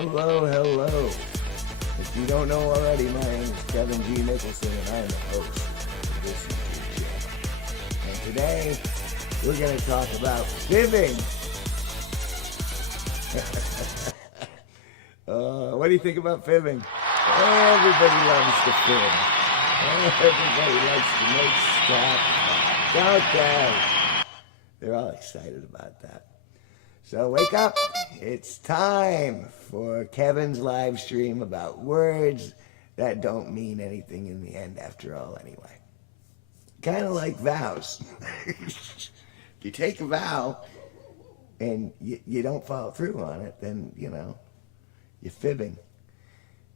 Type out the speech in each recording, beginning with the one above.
Hello, hello. If you don't know already, my name is Kevin G. Nicholson, and I'm the host of this YouTube channel. And today, we're going to talk about fibbing. What do you think about fibbing? Everybody loves to fib. Everybody likes to make stuff. Okay. They're all excited about that. So wake up. It's time for Kevin's live stream about words that don't mean anything in the end after all anyway. Kind of like vows. You take a vow and you don't follow through on it, then, you know, you're fibbing.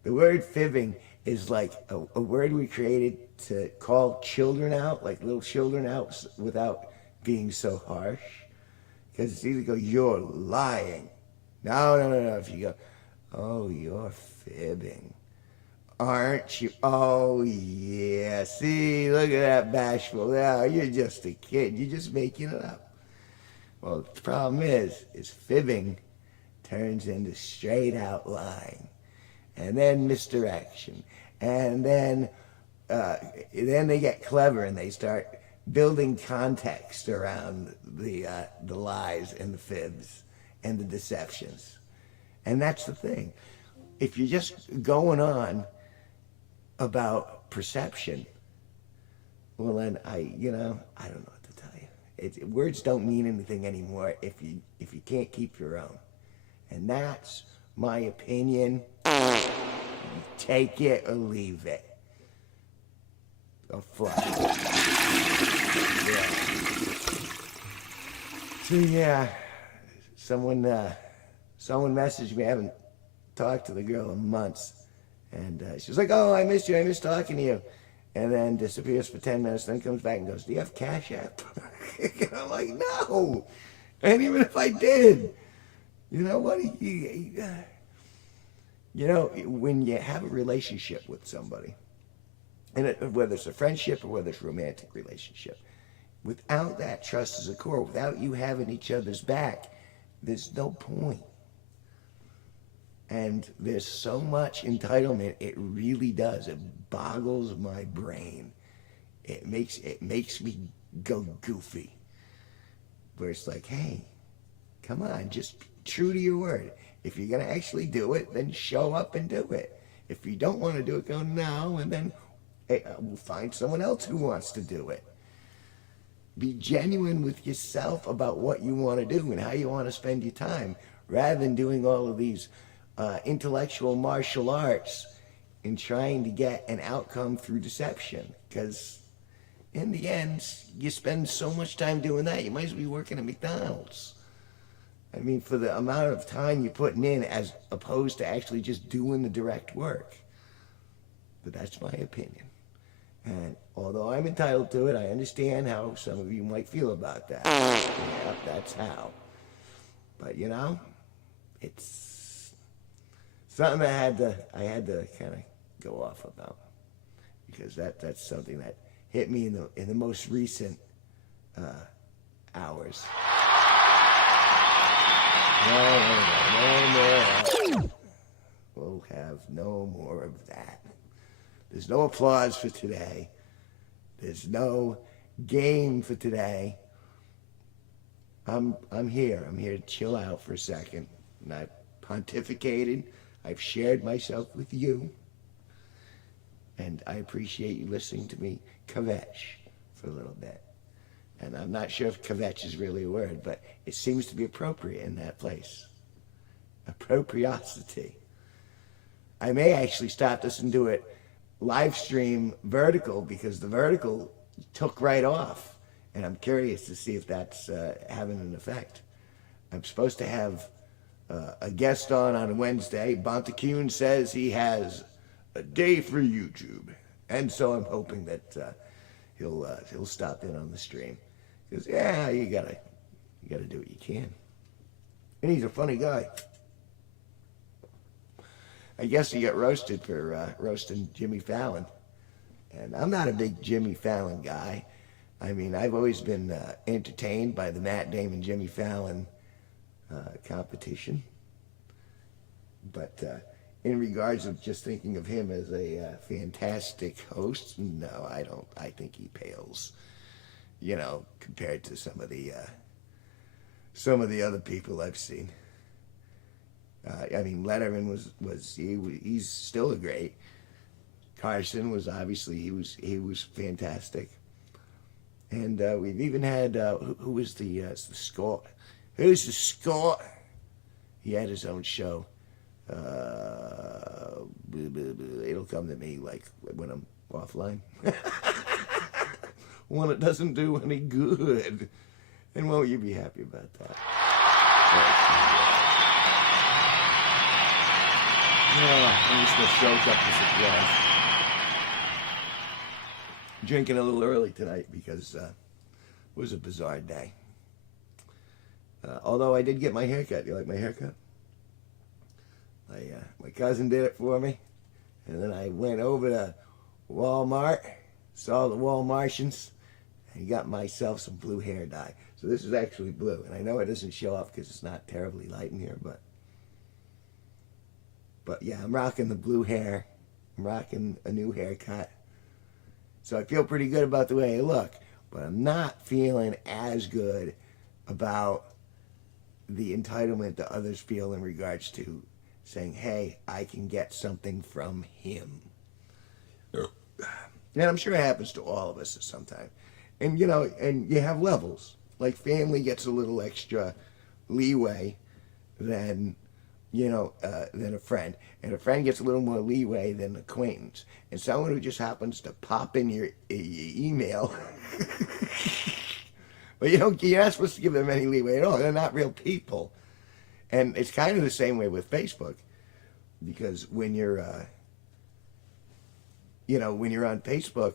The word fibbing is like a word we created to call children out, like little children out without being so harsh. Because it's either go, you're lying. No. If you go, oh, you're fibbing. Aren't you? Oh, yeah. See, look at that bashful. No, you're just a kid. You're just making it up. Well, the problem is fibbing turns into straight out lying. And then misdirection. And then they get clever and they start building context around the lies and the fibs and the deceptions. And that's the thing. If you're just going on about perception, well then I don't know what to tell you. Words don't mean anything anymore if you can't keep your own. And that's my opinion. Take it or leave it. Or flush it. So yeah, someone messaged me. I haven't talked to the girl in months, and she was like, "Oh, I missed you. I missed talking to you," and then disappears for 10 minutes. Then comes back and goes, "Do you have Cash App?" And I'm like, "No," and even if I did, you know what? When you have a relationship with somebody, and whether it's a friendship or whether it's a romantic relationship, without that trust as a core, without you having each other's back, there's no point. And there's so much entitlement, it really does. It boggles my brain. It makes me go goofy. Where it's like, hey, come on, just be true to your word. If you're going to actually do it, then show up and do it. If you don't want to do it, go no, and then hey, we'll find someone else who wants to do it. Be genuine with yourself about what you want to do and how you want to spend your time, rather than doing all of these intellectual martial arts and trying to get an outcome through deception. Because in the end, you spend so much time doing that, you might as well be working at McDonald's. I mean, for the amount of time you're putting in as opposed to actually just doing the direct work. But that's my opinion. And although I'm entitled to it, I understand how some of you might feel about that. Yeah, that's how. But it's something I had to kind of go off about, because that's something that hit me in the most recent hours. No more. We'll have no more of that. There's no applause for today. There's no game for today. I'm here. I'm here to chill out for a second. And I've pontificated. I've shared myself with you. And I appreciate you listening to me kvetch for a little bit. And I'm not sure if kvetch is really a word, but it seems to be appropriate in that place. Appropriosity. I may actually stop this and do it live stream vertical, because the vertical took right off, and I'm curious to see if that's having an effect. I'm supposed to have a guest on Wednesday. Bontecune says he has a day for YouTube, and so I'm hoping that he'll stop in on the stream, because yeah, you gotta do what you can, and he's a funny guy. I guess he got roasted for roasting Jimmy Fallon. And I'm not a big Jimmy Fallon guy. I mean, I've always been entertained by the Matt Damon Jimmy Fallon competition. But in regards of just thinking of him as a fantastic host, no, I don't. I think he pales, compared to some of the other people I've seen. I mean, Letterman he's still a great. Carson was obviously he was fantastic, and we've even had who was the Scott? Who's the Scott? He had his own show. It'll come to me like when I'm offline. One that doesn't do any good. And won't you be happy about that? I'm just going to soak up this applause. Drinking a little early tonight because it was a bizarre day. Although I did get my haircut. You like my haircut? My cousin did it for me. And then I went over to Walmart, saw the Walmartians, and got myself some blue hair dye. So this is actually blue. And I know it doesn't show up because it's not terribly light in here, but yeah, I'm rocking the blue hair. I'm rocking a new haircut. So I feel pretty good about the way I look, but I'm not feeling as good about the entitlement that others feel in regards to saying, hey, I can get something from him. And I'm sure it happens to all of us at some time. And, and you have levels. Like family gets a little extra leeway than a friend. And a friend gets a little more leeway than an acquaintance. And someone who just happens to pop in your email, but you're not supposed to give them any leeway at all. They're not real people. And it's kind of the same way with Facebook. Because when you're, when you're on Facebook,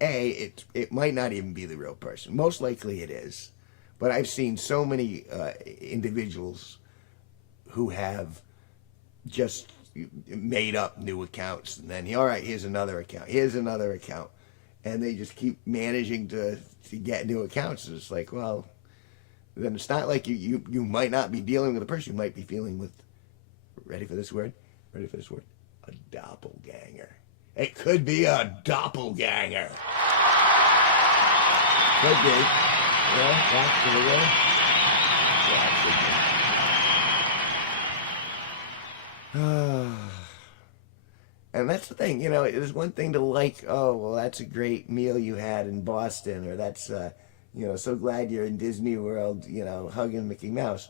it might not even be the real person. Most likely it is. But I've seen so many individuals who have just made up new accounts, and then all right, here's another account, and they just keep managing to get new accounts. And it's like, well, then it's not like you might not be dealing with a person. You might be dealing with, ready for this word, a doppelganger. It could be a doppelganger. Could be. Back to the way. And that's the thing, there's one thing to like, oh, well, that's a great meal you had in Boston, or that's, so glad you're in Disney World, hugging Mickey Mouse.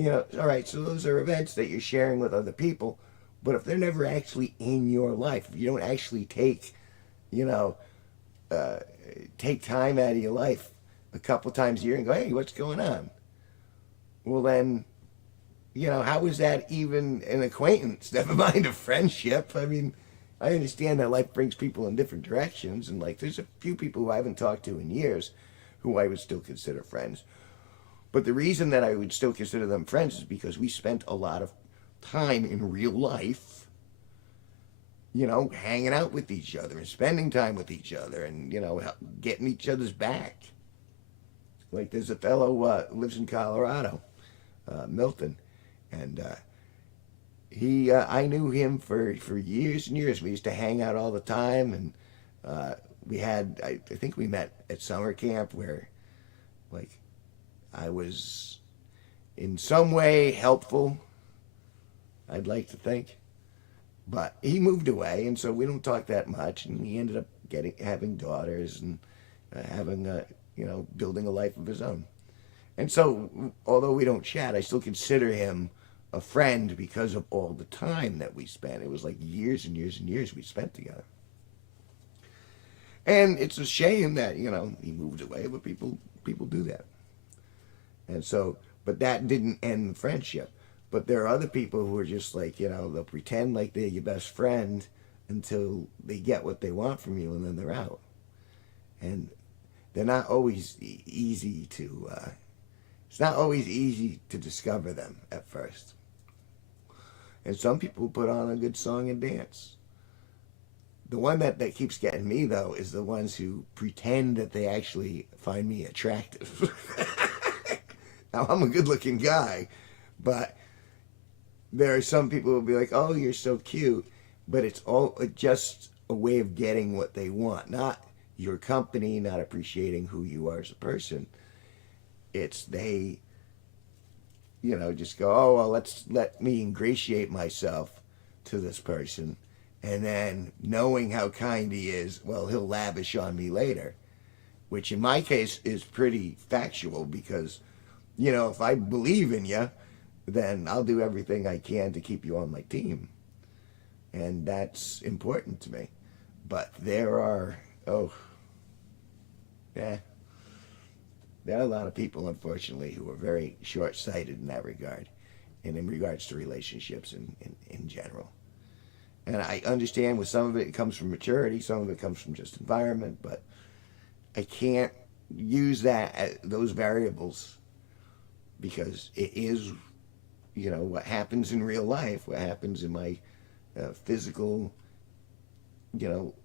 All right, so those are events that you're sharing with other people, but if they're never actually in your life, if you don't actually take time out of your life a couple times a year and go, hey, what's going on? Well, then, how is that even an acquaintance? Never mind a friendship. I mean, I understand that life brings people in different directions, and there's a few people who I haven't talked to in years who I would still consider friends. But the reason that I would still consider them friends is because we spent a lot of time in real life, hanging out with each other and spending time with each other and, getting each other's back. Like there's a fellow lives in Colorado, Milton, and I knew him for years and years. We used to hang out all the time, and I think we met at summer camp where, I was in some way helpful, I'd like to think. But he moved away, and so we don't talk that much, and he ended up having daughters and building a life of his own. And so, although we don't chat, I still consider him a friend because of all the time that we spent. It was like years and years and years we spent together. And it's a shame that, he moved away, but people do that. And so, but that didn't end the friendship. But there are other people who are just they'll pretend like they're your best friend until they get what they want from you, and then they're out. And they're not always easy to, it's not always easy to discover them at first. And some people put on a good song and dance. The one that keeps getting me, though, is the ones who pretend that they actually find me attractive. Now, I'm a good-looking guy, but there are some people who will be like, oh, you're so cute, but it's all just a way of getting what they want, not your company, not appreciating who you are as a person. It's they, just go, oh, well, let me ingratiate myself to this person, and then knowing how kind he is, well, he'll lavish on me later, which in my case is pretty factual because, if I believe in you, then I'll do everything I can to keep you on my team. And that's important to me. But there are a lot of people, unfortunately, who are very short-sighted in that regard, and in regards to relationships in general. And I understand with some of it comes from maturity, some of it comes from just environment, but I can't use those variables because it is, what happens in real life, what happens in my physical,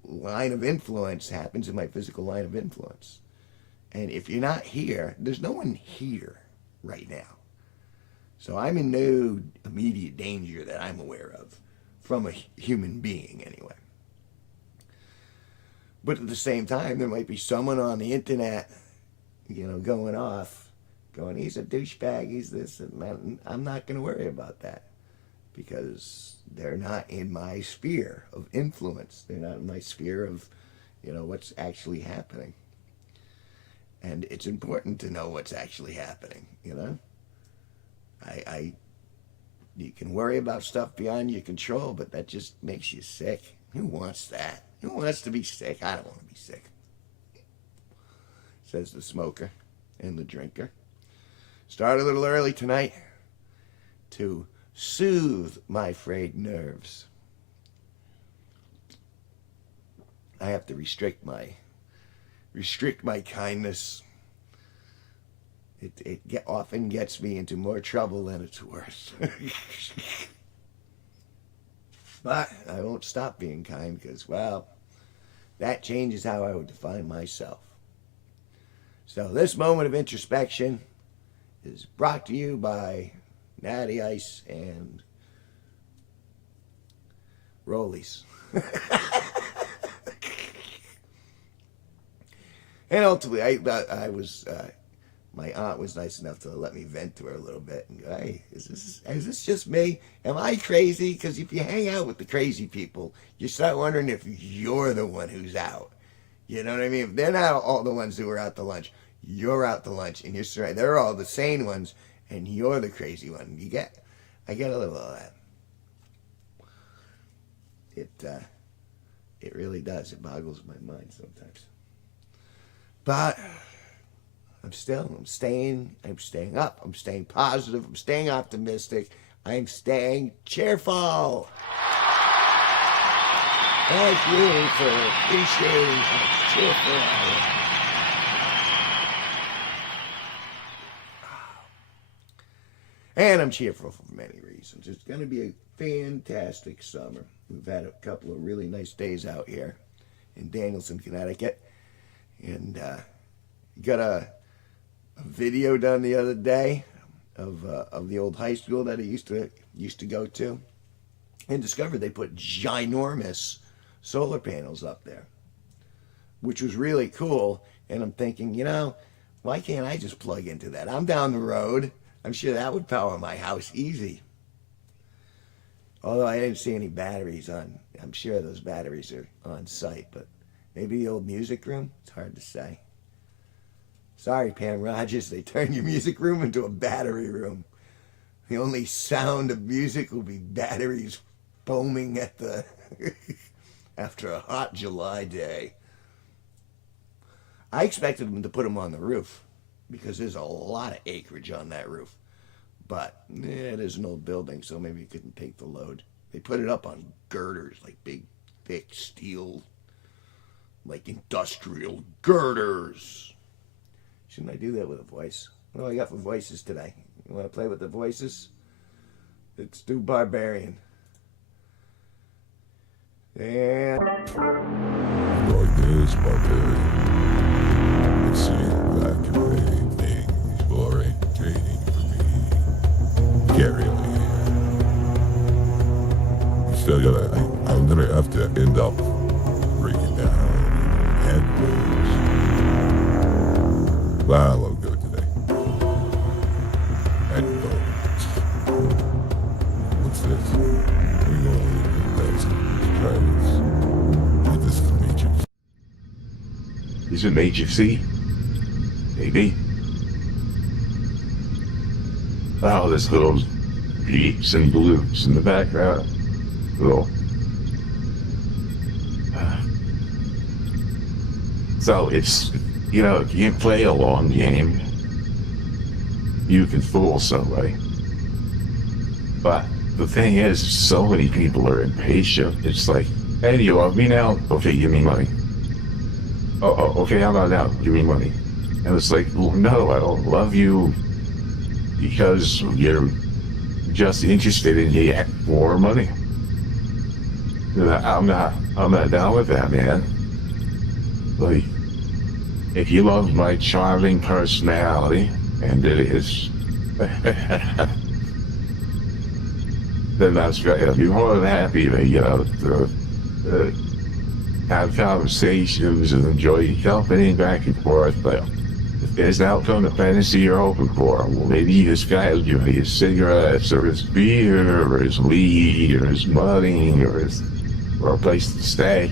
line of influence happens in my physical line of influence. And if you're not here, there's no one here right now. So I'm in no immediate danger that I'm aware of from a human being anyway. But at the same time, there might be someone on the internet, going off, going, he's a douchebag, he's this and that. And I'm not going to worry about that because they're not in my sphere of influence. They're not in my sphere of, what's actually happening. And it's important to know what's actually happening, You can worry about stuff beyond your control, but that just makes you sick. Who wants that? Who wants to be sick? I don't want to be sick, says the smoker and the drinker. Start a little early tonight to soothe my frayed nerves. I have to restrict my kindness. It often gets me into more trouble than it's worth. But I won't stop being kind because, well, that changes how I would define myself. So this moment of introspection is brought to you by Natty Ice and Rollies. And ultimately, I was, my aunt was nice enough to let me vent to her a little bit and go, hey, is this just me? Am I crazy? Because if you hang out with the crazy people, you start wondering if you're the one who's out. You know what I mean? They're not all the ones who are out to lunch. You're out to lunch, and you're surrounded. They're all the sane ones, and you're the crazy one. I get a little of that. It really does. It boggles my mind sometimes. But I'm staying up, I'm staying positive, I'm staying optimistic, I'm staying cheerful. Thank you for appreciating how cheerful I am. And I'm cheerful for many reasons. It's going to be a fantastic summer. We've had a couple of really nice days out here in Danielson, Connecticut. And got a video done the other day of the old high school that I used to go to, and discovered they put ginormous solar panels up there, which was really cool. And I'm thinking, why can't I just plug into that? I'm down the road. I'm sure that would power my house easy. Although I didn't see any batteries on. I'm sure those batteries are on site, but maybe the old music room? It's hard to say. Sorry, Pam Rogers, they turned your music room into a battery room. The only sound of music will be batteries foaming at the after a hot July day. I expected them to put them on the roof because there's a lot of acreage on that roof. But it is an old building, so maybe it couldn't take the load. They put it up on girders, like big, thick steel, like industrial girders. Shouldn't I do that with a voice? What do I got for voices today? You want to play with the voices? Let's do Barbarian. And like this, Barbarian. It seems that can make things more entertaining for me. Carry on. while ago today. And what's this? We're going to let's try this. This is Matrix. Is it Matrixy? Maybe. Oh, there's little beeps and bloops in the background. Little. So it's, if you play a long game, you can fool somebody. But the thing is, so many people are impatient. It's like, hey, do you love me now? Okay, give me money. Oh, okay, how about now? Give me money. And it's like, well, no, I don't love you because you're just interested in getting more money. I'm not down with that, man. Like, if you love my charming personality, and it is, then that's great. I'd be more than happy to, have conversations and enjoy your company back and forth. But if there's an outcome of fantasy you're hoping for, well, maybe this guy will give you his cigarettes, or his beer, or his weed, or his money, or a place to stay.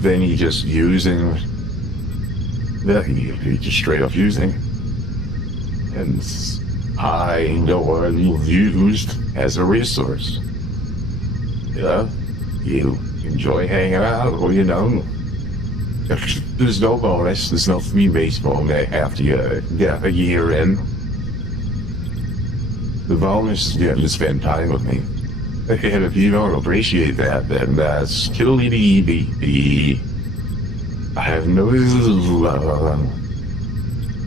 Then he's just using. He's just straight up using. And I know what I'm used as a resource. You enjoy hanging out, or there's no bonus, there's no free baseball after you get a year in. The bonus is getting to spend time with me. And if you don't appreciate that, then that's killy. I have no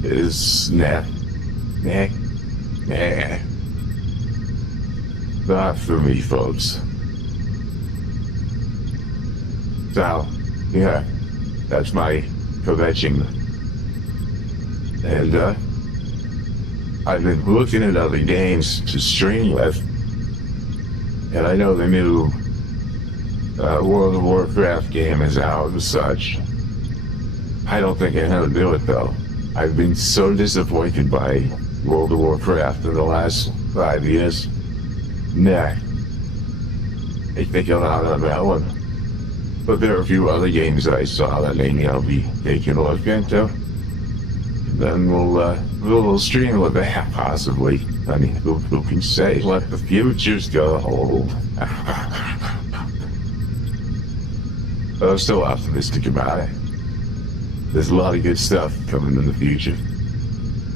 is nah. Not for me, folks. So, yeah, that's my kvetching. And, I've been looking at other games to stream with. And I know the new World of Warcraft game is out and such. I don't think I know how to do it, though. I've been so disappointed by World of Warcraft in the last 5 years. Nah. I think I'm out on that one. But there are a few other games I saw that maybe I'll be taking a look into. And then we'll stream with that, possibly. I mean, who can say what the future's gonna hold? But I'm still optimistic about it. There's a lot of good stuff coming in the future.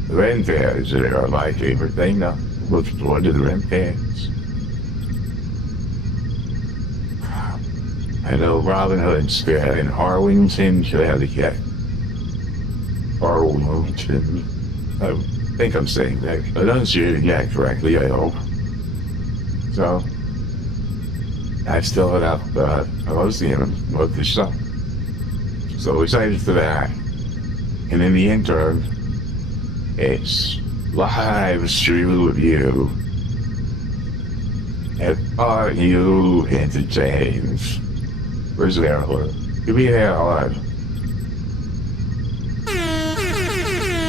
The Ren Fairs are my favorite thing now. Looking forward to the Ren Fairs. I know Robin Hood's in Harwington, Connecticut. Harwington. I think I'm saying that. I don't see it correctly, I hope. So, I still have up hosting him with this stuff. So excited for that. And in the interim, it's live streaming with you. And are you entertained? Where's the airhorn? Give me an airhorn.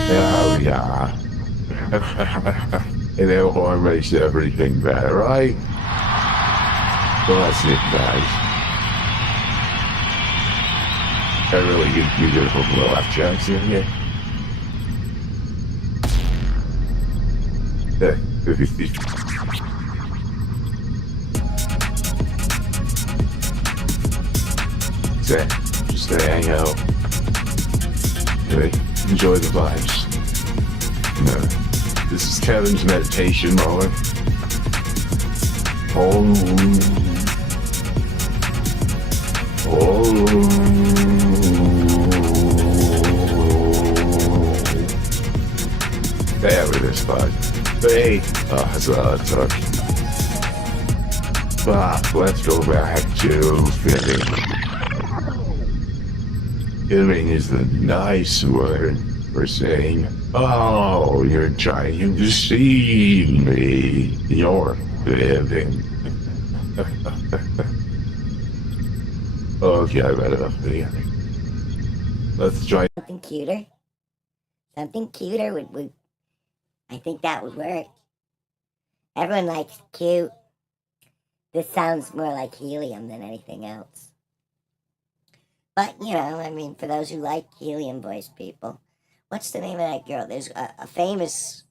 Oh, yeah. An airhorn makes everything better, right? Well, that's it, guys. I really get beautiful blow-off jokes in here. Just to hang out. Enjoy the vibes. This is Kevin's meditation moment. There it is, bud. Hey, that's what I took. But let's go back to fibbing. Fibbing is the nice word for saying, oh, you're trying to deceive me. You're fibbing. Okay, I read enough video. Let's try. Something cuter. Something cuter would I think that would work. Everyone likes cute. This sounds more like helium than anything else. But, you know, I mean, for those who like helium voice people, what's the name of that girl? There's a famous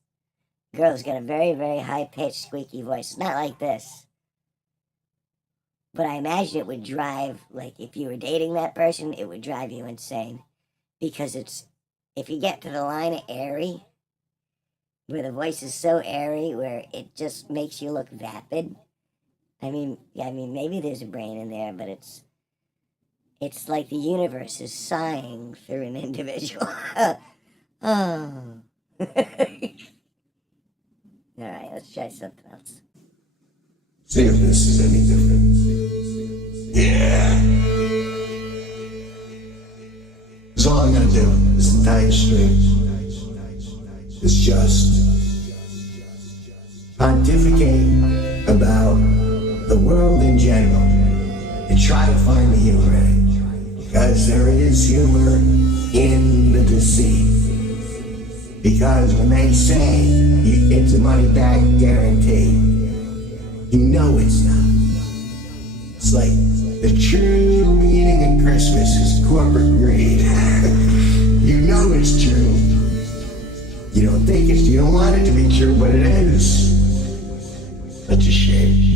girl who's got a very, very high-pitched, squeaky voice. Not like this. But I imagine it would drive, like, if you were dating that person, it would drive you insane. Because it's, if you get to the line of airy, where the voice is so airy, where it just makes you look vapid. I mean, maybe there's a brain in there, but it's like the universe is sighing through an individual. Oh. All right, let's try something else. See if this is any different. Yeah. That's all I'm gonna do. This entire stream is just pontificate about the world in general and try to find the humor in it. Because there is humor in the deceit. Because when they say it's a money back guarantee, you know it's not. It's like the true meaning of Christmas is corporate greed. You know it's true. You don't think it's, you don't want it to be true, but it is. Such a shame.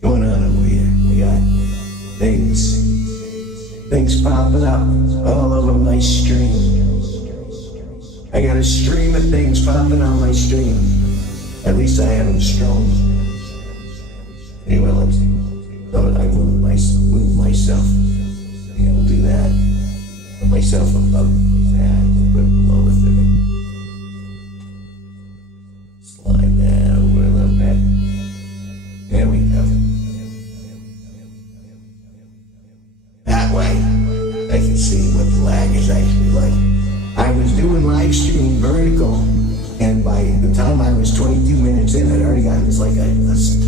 Going on over here, we got things popping up all over my stream. I got a stream of things popping on my stream. At least I have them strong. Anyway, let's I move myself. Yeah, we'll do that. Put myself above that. Put it below the fibbing. Slide that over a little bit. There we go. That way, I can see what the lag is actually like. I was doing live stream vertical, and by the time I was 22 minutes in, I'd already gotten like a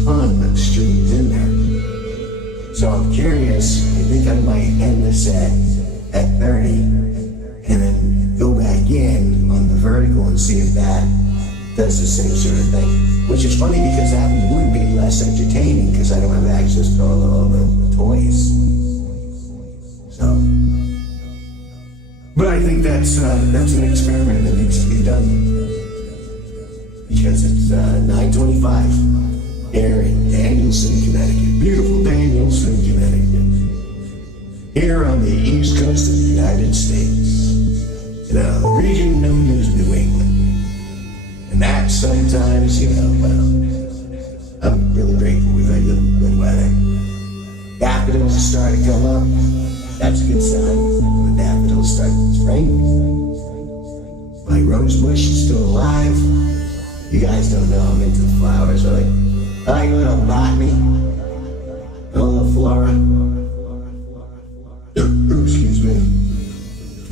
ton of streams in there. So I'm curious, I think I might end this at 30, and then go back in on the vertical and see if that does the same sort of thing. Which is funny because that would be less entertaining because I don't have access to all the toys. So, but I think that's an experiment that needs to be done. Because it's 9:25 here in Danielson, Connecticut. Beautiful Danielson, Connecticut. Here on the east coast of the United States. In a region known as New England. And that sometimes, well, I'm really grateful we've had good weather. Daffodils are starting to come up. That's a good sign. The daffodils start to spring. My rose bush is still alive. You guys don't know I'm into the flowers. I like a little botany, a little flora. Excuse me.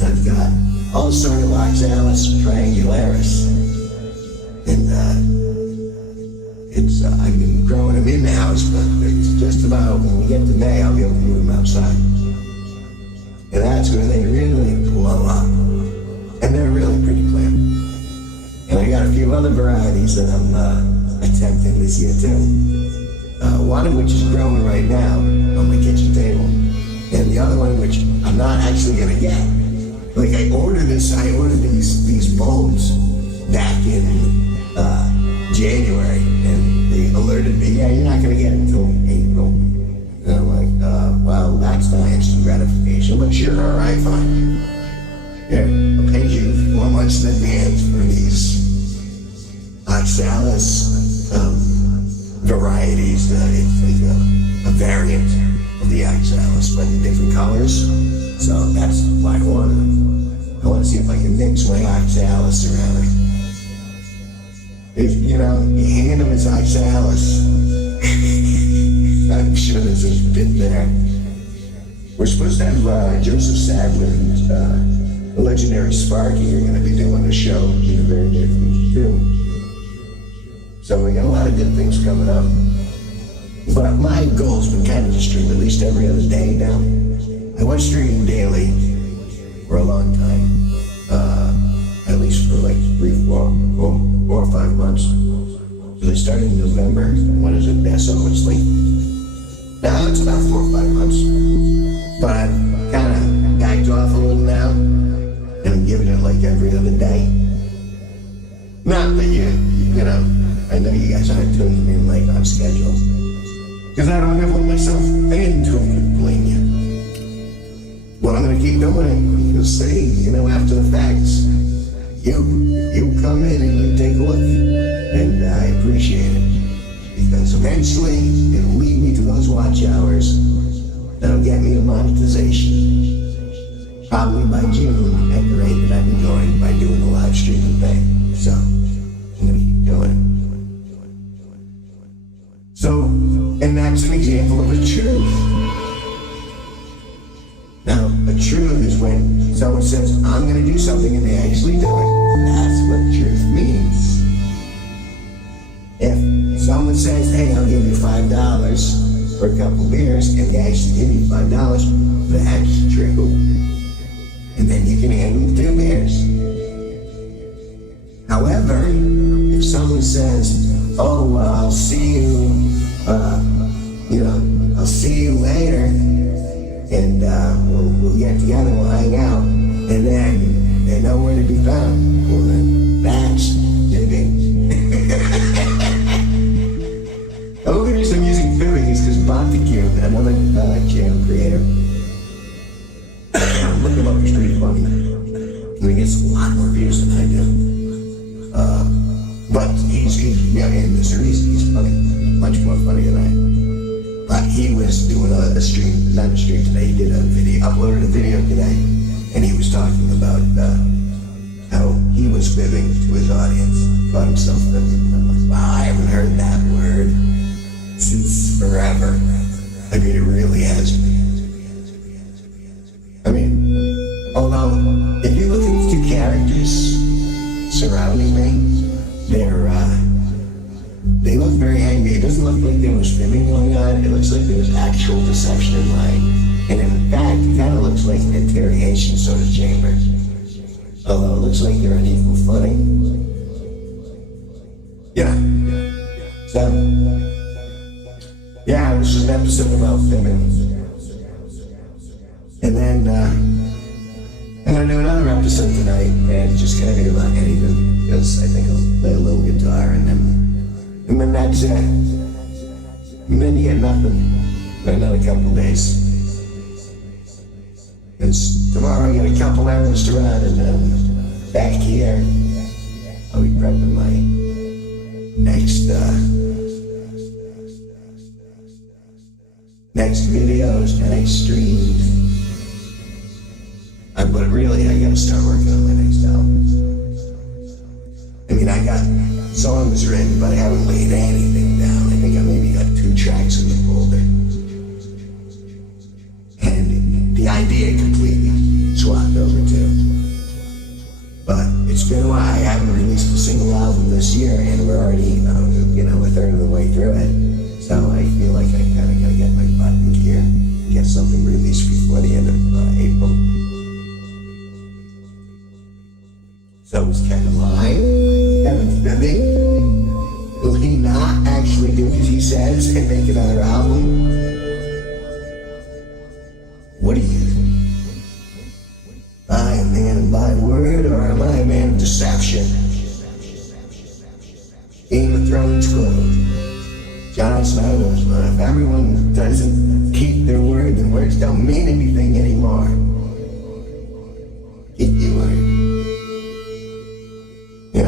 I've got all sort of oxalis triangularis. And I've been growing them in the house, but it's just about when we get to May, I'll be able to move them outside. And that's where they really blow up. And they're really pretty clear. And I got a few other varieties that I'm attempting this year too. One of which is growing right now on my kitchen table. And the other one which I'm not actually gonna get. Like I ordered these bulbs back in January, and they alerted me, yeah, you're not gonna get it until April. And I'm like, well, that's not instant gratification, but sure, all right, fine. Here, I'll pay you 4 months in advance for these oxalis varieties. It's like a variant of the oxalis, but in different colors. So that's why I want to see if I can mix my oxalis around. If you hand them as oxalis, I'm sure there's a bit there. We're supposed to have Joseph Sadler and the legendary Sparky are going to be doing a show in the very near future too. So we got a lot of good things coming up. But my goal's been kind of to stream at least every other day now. I was streaming daily for a long time, at least for like 4 or 5 months. So they started in November. What is it? That's so much late. Now it's about 4 or 5 months. But I've kind of backed off a little now, and I'm giving it like every other day. Not that you know, I know you guys aren't tuning in like on schedule. Because I don't have one myself, and who could blame you? Well, I'm gonna keep doing it. You'll see, after the facts. You come in and you take a look, and I appreciate it. Because eventually, it'll lead me to those watch hours that'll get me to monetization. Probably by June, at the rate that I've been going by doing the live streaming thing. So, I'm gonna keep doing it. So, and that's an example of a truth. Now, a truth is when someone says, I'm gonna do something, and they actually do it. That's what truth means. If someone says, hey, I'll give you $5 for a couple beers, and they actually give you $5, that's true. And then you can hand them 2 beers. Weather. If someone says, "Oh, well, I'll see you," I'll see you later, and we'll get together, we'll hang out, and then they're nowhere to be found. Well, then that's fibbing. The only reason I'm using fibbing is because Barbecue, another channel creator, look him up, he's pretty funny. He gets a lot more views than I do. But he's in Missouri, he's funny, much more funny than I am. But he was doing a stream, not a stream today, he did a video, uploaded a video today, and he was talking about how he was fibbing to his audience, called himself fibbing. And I'm like, wow, I haven't heard that word since forever. I mean, it really has been. I mean, although, if you look at the 2 characters surrounding me, they look very angry. It doesn't look like there was fibbing going on. It looks like there was actual deception in line. And in fact, it kind of looks like an interrogation sort of chamber. Although it looks like they're on equal footing. Yeah. So, yeah, this is an episode about fibbing. And then, I'm gonna do another episode tonight, and it's just gonna be about anything. Because I think I'll play a little guitar, and then that's it. And then you get nothing for another couple days. Because tomorrow I got a couple errands to run, and then back here, I'll be prepping my next videos, next streams. But really, I gotta start working on my next album. I mean, I got songs written, but I haven't laid anything down. I think I maybe got 2 tracks in the folder. And the idea completely swapped over too. But it's been a while. I haven't released a single album this year, and we're already, a third of the way through it. So I feel like I kind of gotta get my butt in gear, get something released before the end of April. So it's kind of lying, kind of fibbing. Will he not actually do as he says and make another album? What do you think? Am I a man of my word, or am I a man of deception? Game of Thrones quote. Jon Snow goes, well, if everyone doesn't keep their word, then words don't mean anything anymore. Keep your word. You're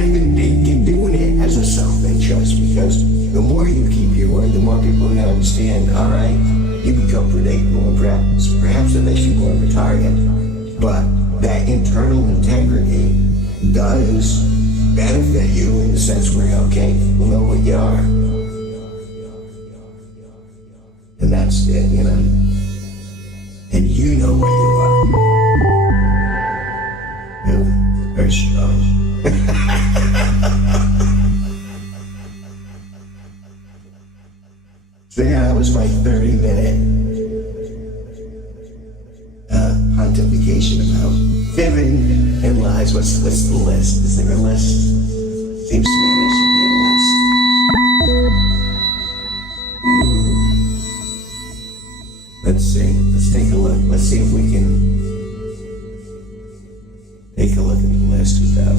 not even doing it as a self-interest, because the more you keep your word, the more people are going to understand, all right, you become predictable, and perhaps it makes you more of a target. But that internal integrity does benefit you in the sense where, okay, people know what you are. And that's it, And you know what you are. Very strong. So yeah, that was my 30-minute falsification, about fibbing and lies. What's the list? Is there a list? Seems to me there should be a list. Let's see. Let's take a look. Let's see if we can take a look at the list without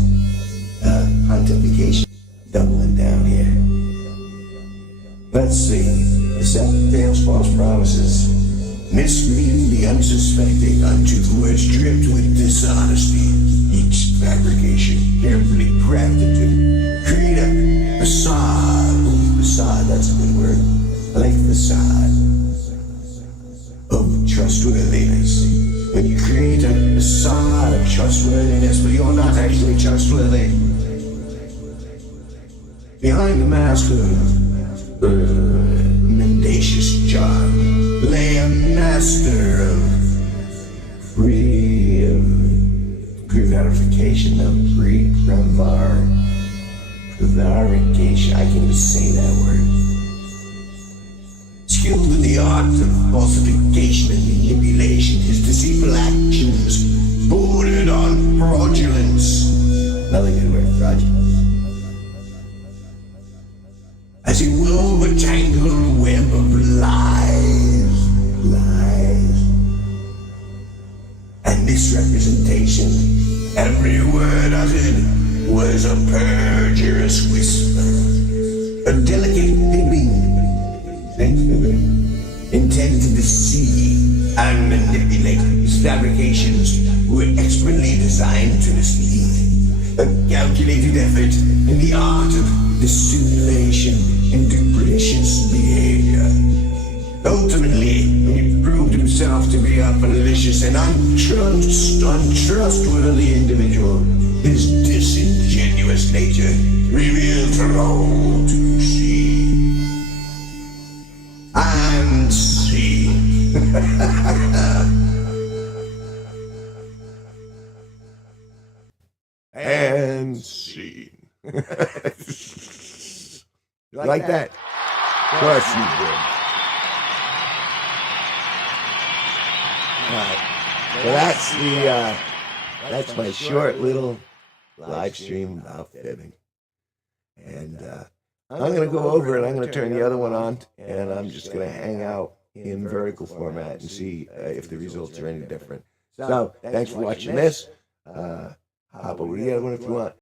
pontification doubling down here. Let's see. Deceptive tales, false promises, misleading the unsuspecting, untruthful words dripped with dishonesty. Each fabrication carefully crafted to create a facade. Ooh, facade, that's a good word. I like facade of trustworthiness. When you create a facade of trustworthiness, but you're not actually trustworthy. Behind the mask of mendacious charm lay a master of prevarication, prevarication. I can't even say that word. Skilled in the art of falsification and manipulation, his deceitful actions bordered on fraudulence. Another good word, fraudulence. As he wove a tangled web of lies, and misrepresentation. Every word uttered was a perjurious whisper, a delicate fibbing, intended to deceive and manipulate. His fabrications were expertly designed to mislead, a calculated effort in the art of dissimulation and duplicitous behavior. Ultimately, he proved himself to be a fallacious and untrustworthy individual. His disingenuous nature revealed for all to see. And see. And scene. You like that? Of course you did. Alright. So that's my short little live stream about fibbing. And I'm going to go over and I'm going to turn the other one on, and I'm just going to hang out in vertical format and see if the results are any different. So, thanks for watching this. Hop over to the other one if you want.